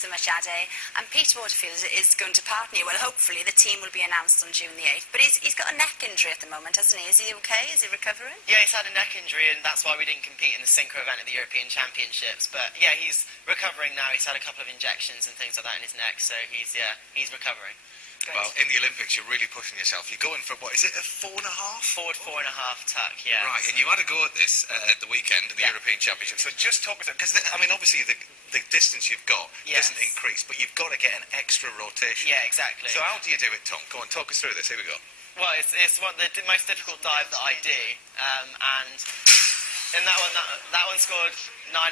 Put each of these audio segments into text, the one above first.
So much, Ade. And Peter Waterfield is going to partner you. Well, hopefully the team will be announced on June the 8th. But he's got a neck injury at the moment, hasn't he? Is he okay? Is he recovering? Yeah, he's had a neck injury, and that's why we didn't compete in the synchro event at the European Championships. But yeah, he's recovering now. He's had a couple of injections and things like that in his neck, so he's recovering. Great. Well, in the Olympics, you're really pushing yourself. You're going for, what, is it a 4.5? Forward 4.5 tuck, yeah. Right, and you had a go at this at the weekend in the European Championship. So just talk about, because, I mean, obviously the distance you've got doesn't increase, but you've got to get an extra rotation. Yeah, exactly. So how do you do it, Tom? Go on, talk us through this. Here we go. Well, it's one of the most difficult dive that I do, and in that one scored 9.5,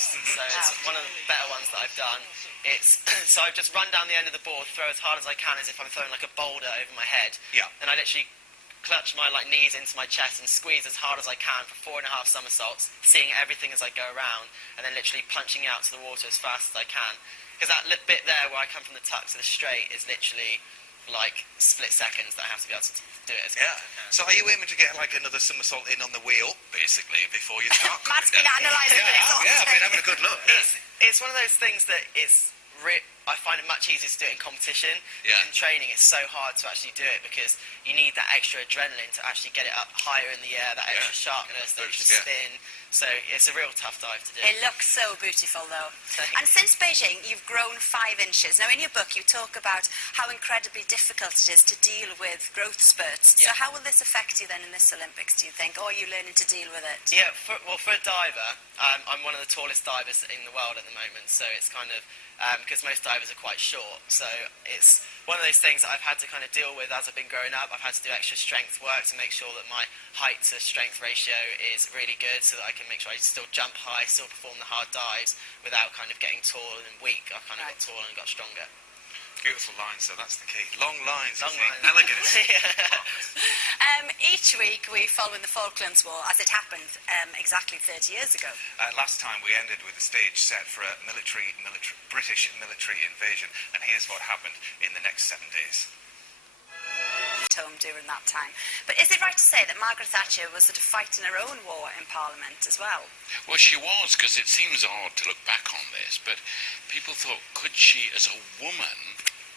so it's one of the better ones that I've done. So I've just run down the end of the board, throw as hard as I can, as if I'm throwing like a boulder over my head. Yeah. And I literally clutch my knees into my chest and squeeze as hard as I can for 4.5 somersaults, seeing everything as I go around, and then literally punching out to the water as fast as I can. Because that bit there where I come from the tuck to the straight is literally like split seconds that I have to be able to do it as quick as I can. So are you aiming to get like another somersault in on the way up, basically, before you start? Matt's been analysing it. Yeah, I've been having a good look. It's one of those things that I find it much easier to do it in competition. Yeah. In training, it's so hard to actually do it because you need that extra adrenaline to actually get it up higher in the air, that extra sharpness, that extra spin. So it's a real tough dive to do. It looks so beautiful, though. And since Beijing, you've grown 5 inches. Now, in your book, you talk about how incredibly difficult it is to deal with growth spurts. So how will this affect you then in this Olympics, do you think? Or are you learning to deal with it? Yeah, for a diver, I'm one of the tallest divers in the world at the moment. So it's kind of, because most divers are quite short. So it's one of those things that I've had to kind of deal with as I've been growing up. I've had to do extra strength work to make sure that my height to strength ratio is really good so that I can make sure I still jump high, still perform the hard dives without kind of getting tall and weak. I kind of got taller and got stronger. Beautiful lines, so that's the key. Long lines, elegant. Each week we follow in the Falklands War as it happened exactly 30 years ago. Last time we ended with a stage set for a British military invasion, and here's what happened in the next 7 days. Home during that time. But is it right to say that Margaret Thatcher was sort of fighting her own war in Parliament as well? Well, she was, because it seems odd to look back on this, but people thought, could she, as a woman,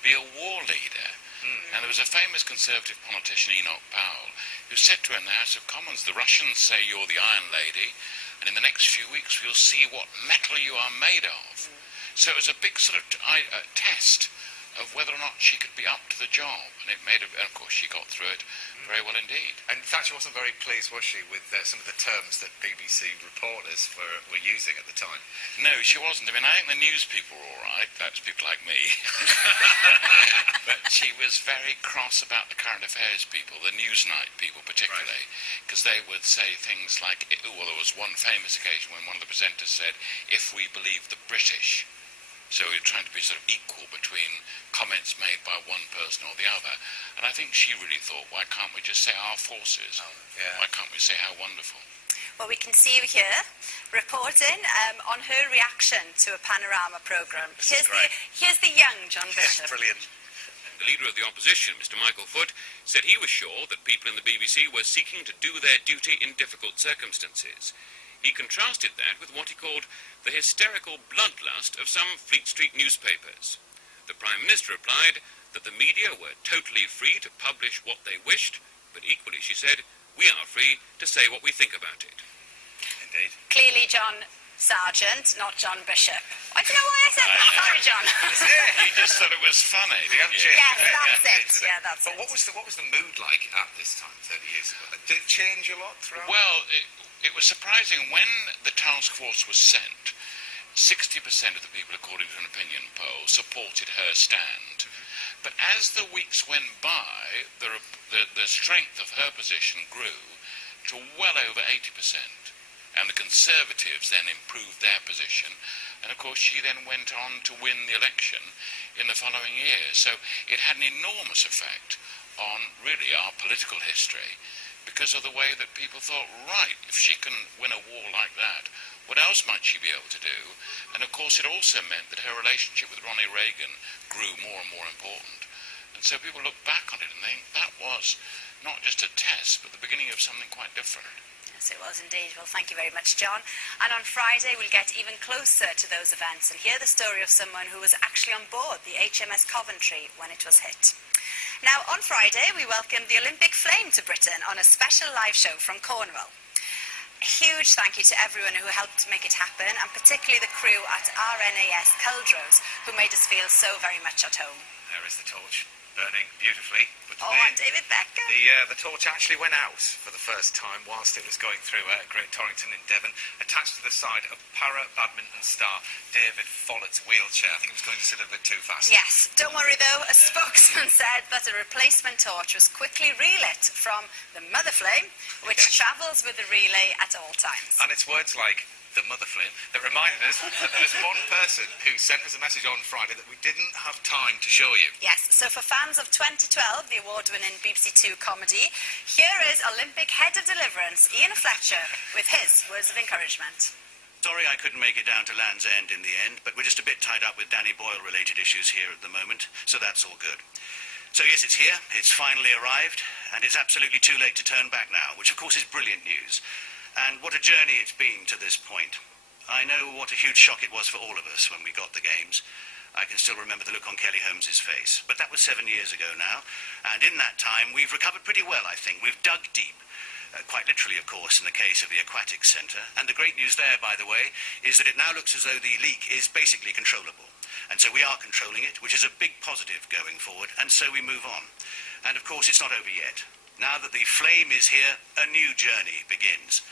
be a war leader? And there was a famous Conservative politician, Enoch Powell, who said to her in the House of Commons, the Russians say you're the Iron Lady, and in the next few weeks we'll see what metal you are made of. So it was a big sort of test of whether or not she could be up to the job, and of course she got through it very well indeed. And Thatcher wasn't very pleased, was she, with some of the terms that BBC reporters were using at the time? No, she wasn't. I mean, I think the news people were all right, that's people like me. But she was very cross about the current affairs people, the Newsnight people particularly, because they would say things like, well, there was one famous occasion when one of the presenters said, if we believe the British. So we're trying to be sort of equal between comments made by one person or the other. And I think she really thought, why can't we just say our forces? Why can't we say how wonderful? Well, we can see you here reporting on her reaction to a Panorama programme. Here's the young John Bishop. Brilliant. The leader of the opposition, Mr. Michael Foot, said he was sure that people in the BBC were seeking to do their duty in difficult circumstances. He contrasted that with what he called the hysterical bloodlust of some Fleet Street newspapers. The Prime Minister replied that the media were totally free to publish what they wished, but equally, she said, we are free to say what we think about it. Indeed. Clearly John Sargent, not John Bishop. I don't know why I said that. Sorry, John. He just thought it was funny. Yes, that's it. Yeah, that's it. But what was the mood like at this time, 30 years ago? Did it change a lot throughout? Well, it was surprising. When the task force was sent, 60% of the people, according to an opinion poll, supported her stand. But as the weeks went by, the strength of her position grew to well over 80%. And the Conservatives then improved their position. And of course she then went on to win the election in the following year. So it had an enormous effect on really our political history because of the way that people thought, right, if she can win a war like that, what else might she be able to do? And of course it also meant that her relationship with Ronnie Reagan grew more and more important. And so people look back on it and think that was not just a test, but the beginning of something quite different. Yes, it was indeed. Well, thank you very much, John. And on Friday, we'll get even closer to those events and hear the story of someone who was actually on board the HMS Coventry when it was hit. Now, on Friday, we welcome the Olympic Flame to Britain on a special live show from Cornwall. A huge thank you to everyone who helped make it happen, and particularly the crew at RNAS Culdrose, who made us feel so very much at home. There is the torch, burning beautifully. But and David Becker. The torch actually went out for the first time whilst it was going through Great Torrington in Devon. Attached to the side, a para-badminton star, David Follett's wheelchair. I think he was going just a little bit too fast. Yes, don't worry though, a spokesman said that a replacement torch was quickly relit from the Mother Flame, which travels with the relay at all times. And it's words like the Mother Flame that reminded us that there was one person who sent us a message on Friday that we didn't have time to show you. Yes, so for fans of 2012, the award-winning BBC Two comedy, here is Olympic Head of Deliverance, Ian Fletcher, with his words of encouragement. Sorry I couldn't make it down to Land's End in the end, but we're just a bit tied up with Danny Boyle-related issues here at the moment, so that's all good. So yes, it's here, it's finally arrived, and it's absolutely too late to turn back now, which of course is brilliant news. And what a journey it's been to this point. I know what a huge shock it was for all of us when we got the Games. I can still remember the look on Kelly Holmes's face. But that was 7 years ago now, and in that time we've recovered pretty well, I think. We've dug deep. Quite literally, of course, in the case of the Aquatics Centre. And the great news there, by the way, is that it now looks as though the leak is basically controllable. And so we are controlling it, which is a big positive going forward, and so we move on. And of course, it's not over yet. Now that the flame is here, a new journey begins.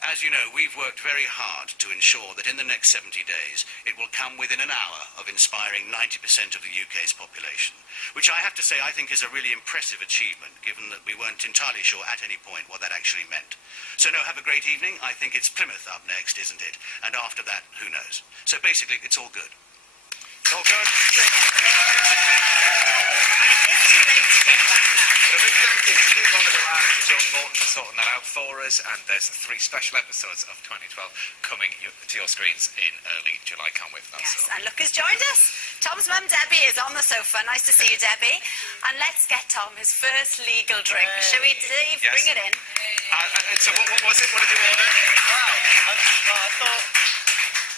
As you know, we've worked very hard to ensure that in the next 70 days, it will come within an hour of inspiring 90% of the UK's population, which I have to say I think is a really impressive achievement, given that we weren't entirely sure at any point what that actually meant. So no, have a great evening. I think it's Plymouth up next, isn't it? And after that, who knows? So basically, it's all good. It's all good. A big thank you to Monica Ryan and John Morton for sorting that out for us, and there's 3 special episodes of 2012 coming to your screens in early July. Can't wait for that. Yes, and look who's joined us. Tom's mum Debbie is on the sofa. Nice to see you, Debbie. And let's get Tom his first legal drink. Shall we, Dave? Yes. Bring it in. So what was it? What did you order?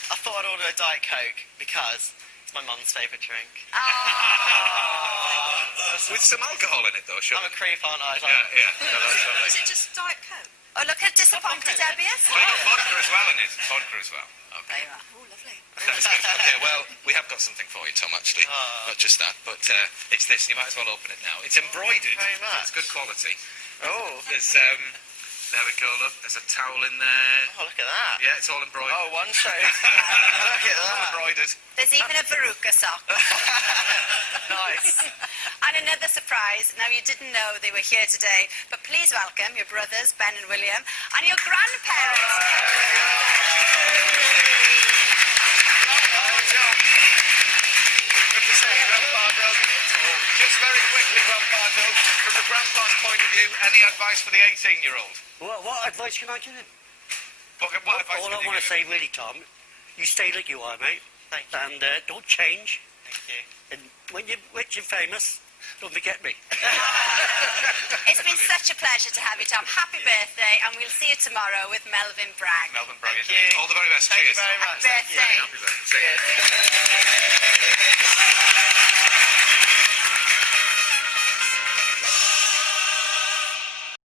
I thought I'd order a Diet Coke because it's my mum's favourite drink. With some alcohol in it, though, sure. I'm a creep, aren't I? Yeah. No, that's lovely. Is it just Diet Coke? Oh, look how disappointed Debbie is. Well, you've got vodka as well in it. Vodka as well. There you are. Oh, lovely. That's good. Okay, well, we have got something for you, Tom, actually. Not just that, but it's this. You might as well open it now. It's embroidered. Very much. It's good quality. Oh. There's, there we go, look. There's a towel in there. Oh, look at that. Yeah, it's all embroidered. Oh, one show. Look at All that. embroidered. There's even a Veruca sock. Nice. And another surprise. Now, you didn't know they were here today, but please welcome your brothers, Ben and William, and your grandparents. Good to see you, Grandpa Doug. Just very quickly, Grandpa Doug, from the grandpa's point of view, any advice for the 18-year-old? What advice can I give him? What advice All can I you want to give say, him? really, Tom, you stay like you are, mate. Thank you. And don't change. Thank you. And when you're rich and famous, don't forget me. It's been such a pleasure to have you, Tom. Happy birthday, and we'll see you tomorrow with Melvin Bragg. Melvin Bragg. Thank you. All the very best. Thank Cheers. you very much. Happy birthday. Happy birthday.